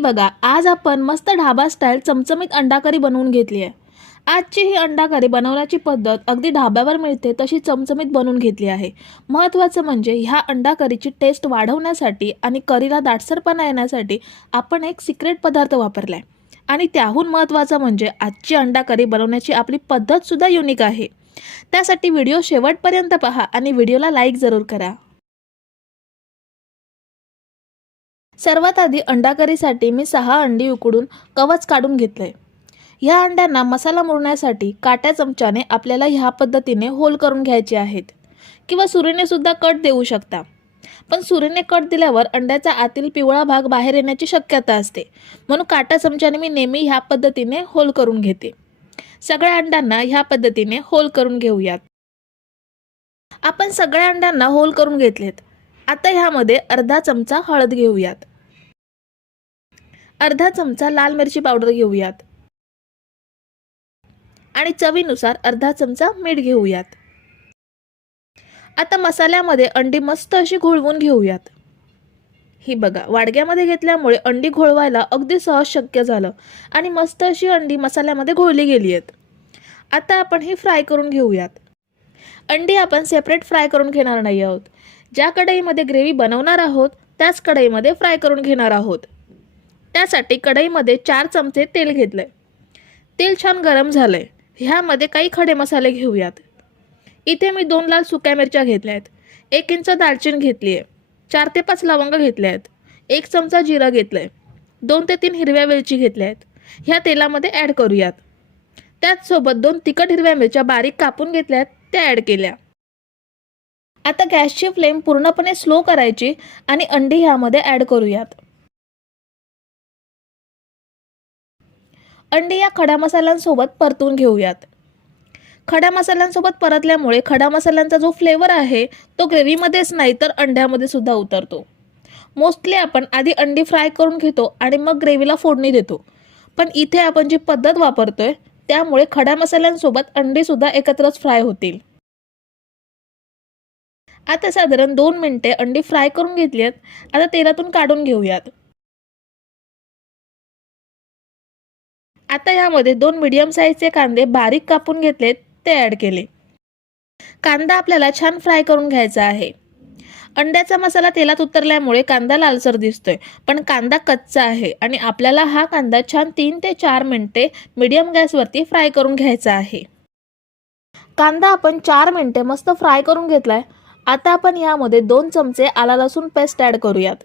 बघा आज आपण मस्त ढाबा स्टाईल चमचमीत अंडा करी बनवून घेतली आहे. आजची ही अंडा करी बनवण्याची पद्धत अगदी ढाब्यावर मिळते तशी चमचमीत बनवून घेतली आहे. महत्त्वाचं म्हणजे ह्या अंडा करीची टेस्ट वाढवण्यासाठी आणि करीला दाटसरपणा येण्यासाठी आपण एक सिक्रेट पदार्थ वापरला आहे आणि त्याहून महत्त्वाचं म्हणजे आजची अंडा करी बनवण्याची आपली पद्धतसुद्धा युनिक आहे. त्यासाठी व्हिडिओ शेवटपर्यंत पहा आणि व्हिडिओला लाईक जरूर करा. सर्वात आधी अंडाकरीसाठी मी सहा अंडी उकडून कवच काढून घेतले ह्या अंड्यांना मसाला मुरण्यासाठी काट्या चमच्याने आपल्याला ह्या पद्धतीने होल करून घ्यायचे आहेत. किंवा सुरीने सुद्धा कट देऊ शकता. पण सुरीने कट दिल्यावर अंड्याचा आतील पिवळा भाग बाहेर येण्याची शक्यता असते. म्हणून काटा चमच्याने मी नेहमी ह्या पद्धतीने होल करून घेते. सगळ्या अंड्यांना ह्या पद्धतीने होल करून घेऊयात. आपण सगळ्या अंड्यांना होल करून घेतलेत. आता ह्यामध्ये अर्धा चमचा हळद घेऊयात. अर्धा चमचा लाल मिरची पावडर घेऊयात. आणि चवीनुसार अर्धा चमचा मीठ घेऊयात. आता मसाल्यामध्ये अंडी मस्त अशी घोळवून घेऊयात. ही बघा वाडग्यामध्ये घेतल्यामुळे अंडी घोळवायला अगदी सहज शक्य झालं आणि मस्त अशी अंडी मसाल्यामध्ये घोळली गेली आहेत आता आपण ही फ्राय करून घेऊयात. अंडी आपण सेपरेट फ्राय करून घेणार नाही आहोत. ज्या कढईमध्ये ग्रेव्ही बनवणार आहोत त्याच कढईमध्ये फ्राय करून घेणार आहोत. त्यासाठी कढईमध्ये चार चमचे तेल घेतलं आहे तेल छान गरम झालं आहे ह्यामध्ये काही खडे मसाले घेऊयात. इथे मी दोन लाल सुक्या मिरच्या घेतल्या आहेत एक इंच दालचिनी घेतली आहे चार ते पाच लवंग घेतल्या आहेत एक चमचा जिरा घेतलं आहे दोन ते तीन हिरव्या वेलची घेतल्या आहेत ह्या तेलामध्ये ॲड करूयात. त्याचसोबत दोन तिखट हिरव्या मिरच्या बारीक कापून घेतल्या आहेत त्या ॲड केल्या. आता गॅसची फ्लेम पूर्णपणे स्लो करायची आणि अंडी ह्यामध्ये ॲड करूयात. अंडी या खडा मसाल्यांसोबत परतून घेऊयात. खडा मसाल्यांसोबत परतल्यामुळे खडा मसाल्यांचा जो फ्लेवर आहे तो ग्रेव्हीमध्येच नाही तर अंड्यामध्ये सुद्धा उतरतो. मोस्टली आपण आधी अंडी फ्राय करून घेतो आणि मग ग्रेव्हीला फोडणी देतो. पण इथे आपण जी पद्धत वापरतोय त्यामुळे खडा मसाल्यांसोबत अंडीसुद्धा एकत्रच फ्राय होतील. आता साधारण दोन मिनटे अंडी फ्राय करून घेतली आहेत. आता तेलातून काढून घेऊयात. आता यामध्ये दोन मीडियम साईजचे कांदे बारीक कापून घेतले ते ॲड केले. कांदा आपल्याला छान फ्राय करून घ्यायचा आहे. अंड्याचा मसाला तेलात उतरल्यामुळे कांदा लालसर दिसतोय पण कांदा कच्चा आहे आणि आपल्याला हा कांदा छान तीन ते चार मिनटे मीडियम गॅसवरती फ्राय करून घ्यायचा आहे. कांदा आपण चार मिनटे मस्त फ्राय करून घेतलाय. आता आपण यामध्ये दोन चमचे आला लसूण पेस्ट ॲड करूयात.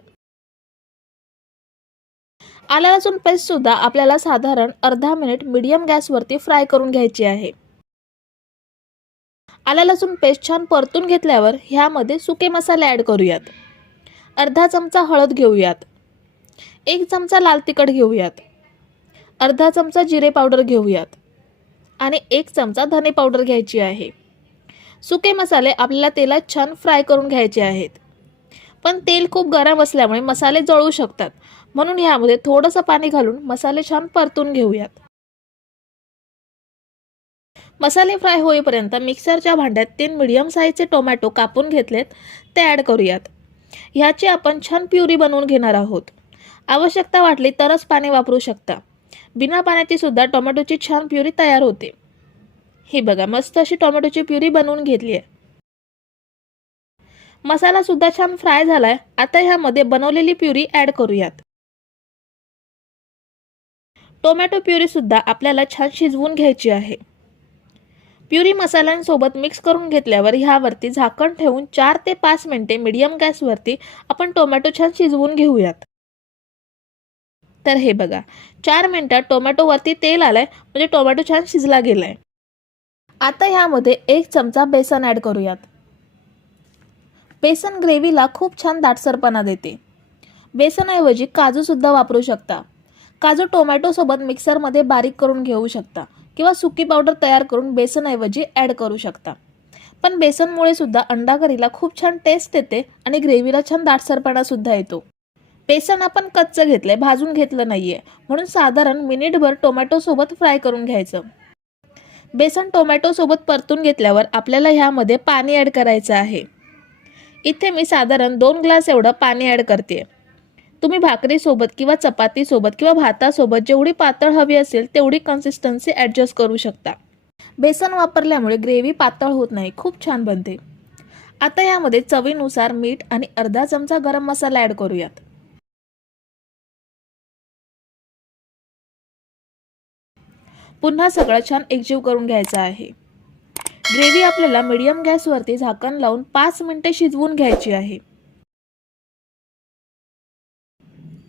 आला लसूण पेस्टसुद्धा आपल्याला साधारण अर्धा मिनिट मिडियम गॅसवरती फ्राय करून घ्यायची आहे. आला लसूण पेस्ट छान परतून घेतल्यावर ह्यामध्ये सुके मसाले ॲड करूयात. अर्धा चमचा हळद घेऊयात. एक चमचा लाल तिखट घेऊयात. अर्धा चमचा जिरे पावडर घेऊयात. आणि एक चमचा धने पावडर घ्यायची आहे. सुके मसाले आपल्याला तेलात छान फ्राय करून घ्यायचे आहेत. पण तेल खूप गरम असल्यामुळे मसाले जळू शकतात. म्हणून ह्यामध्ये थोडंसं पाणी घालून मसाले छान परतून घेऊयात. मसाले फ्राय होईपर्यंत मिक्सरच्या भांड्यात तीन मिडियम साईजचे टोमॅटो कापून घेतलेत. ते ॲड करूयात. ह्याची आपण छान प्युरी बनवून घेणार आहोत. आवश्यकता वाटली तरच पाणी वापरू शकता. बिना पाण्याची सुद्धा टोमॅटोची छान प्युरी तयार होते. ही बघा मस्त अशी टोमॅटोची प्युरी बनवून घेतली आहे. मसाला सुद्धा छान फ्राय झालाय. आता ह्यामध्ये बनवलेली प्युरी ॲड करूयात. टोमॅटो प्युरी सुद्धा आपल्याला छान शिजवून घ्यायची आहे. प्युरी मसाल्यांसोबत मिक्स करून घेतल्यावर ह्यावरती झाकण ठेवून चार ते पाच मिनिटे मीडियम गॅसवरती आपण टोमॅटो छान शिजवून घेऊयात. तर हे बघा चार मिनिटात टोमॅटोवरती तेल आलंय म्हणजे टोमॅटो छान शिजला गेलाय. आता ह्यामध्ये एक चमचा बेसन ॲड करूयात. बेसन ग्रेव्हीला खूप छान दाटसरपणा देते. बेसनऐवजी काजूसुद्धा वापरू शकता. काजू टोमॅटोसोबत मिक्सरमध्ये बारीक करून घेऊ शकता किंवा सुकी पावडर तयार करून बेसनऐवजी ॲड करू शकता. पण बेसनमुळे सुद्धा अंडा करीला खूप छान टेस्ट येते आणि ग्रेव्हीला छान दाटसरपणासुद्धा येतो. बेसन आपण कच्चं घेतलंय भाजून घेतलं नाही आहे म्हणून साधारण मिनिटभर टोमॅटोसोबत फ्राय करून घ्यायचं. बेसन टोमॅटोसोबत परतून घेतल्यावर आपल्याला ह्यामध्ये पाणी ॲड करायचं आहे. इथे मी साधारण दोन ग्लास एवढं पाणी ॲड करते. तुम्ही भाकरीसोबत किंवा चपातीसोबत किंवा भातासोबत जेवढी पातळ हवी असेल तेवढी कन्सिस्टन्सी ॲडजस्ट करू शकता. बेसन वापरल्यामुळे ग्रेव्ही पातळ होत नाही खूप छान बनते. आता यामध्ये चवीनुसार मीठ आणि अर्धा चमचा गरम मसाला ॲड करूयात. पुन्हा सगळं छान एकजीव करून घ्यायचं आहे. ग्रेव्ही आपल्याला मिडियम गॅसवरती झाकण लावून पाच मिनटं शिजवून घ्यायची आहे.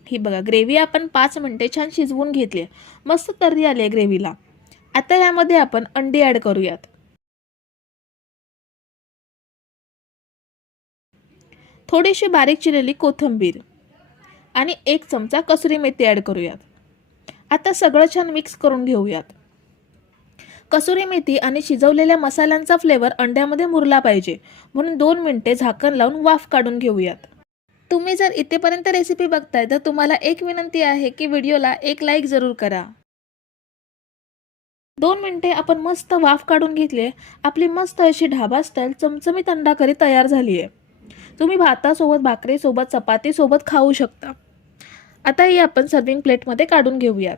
ही बघा ग्रेव्ही आपण पाच मिनटे छान शिजवून घेतली मस्त तर्री आली आहे ग्रेव्हीला. आता यामध्ये आपण अंडी ॲड करूयात. थोडीशी बारीक चिरलेली कोथिंबीर आणि एक चमचा कसुरी मेथी ॲड करूयात. आता सगळं छान मिक्स करून घेऊयात. कसुरी मेथी आणि शिजवलेल्या मसाल्यांचा फ्लेवर अंड्यामध्ये मुरला पाहिजे. म्हणून दोन मिनिटे झाकण लावून वाफ काढून घेऊयात. तुम्ही जर इथेपर्यंत रेसिपी बघताय तर तुम्हाला एक विनंती आहे की व्हिडिओला एक लाईक जरूर करा. दोन मिनिटे आपण मस्त वाफ काढून घेतले. आपली मस्त अशी ढाबा स्टाईल चमचमीत अंडा करी तयार झाली आहे तुम्ही भातासोबत भाकरीसोबत चपातीसोबत खाऊ शकता. आता ही आपण सर्विंग प्लेटमध्ये काढून घेऊयात.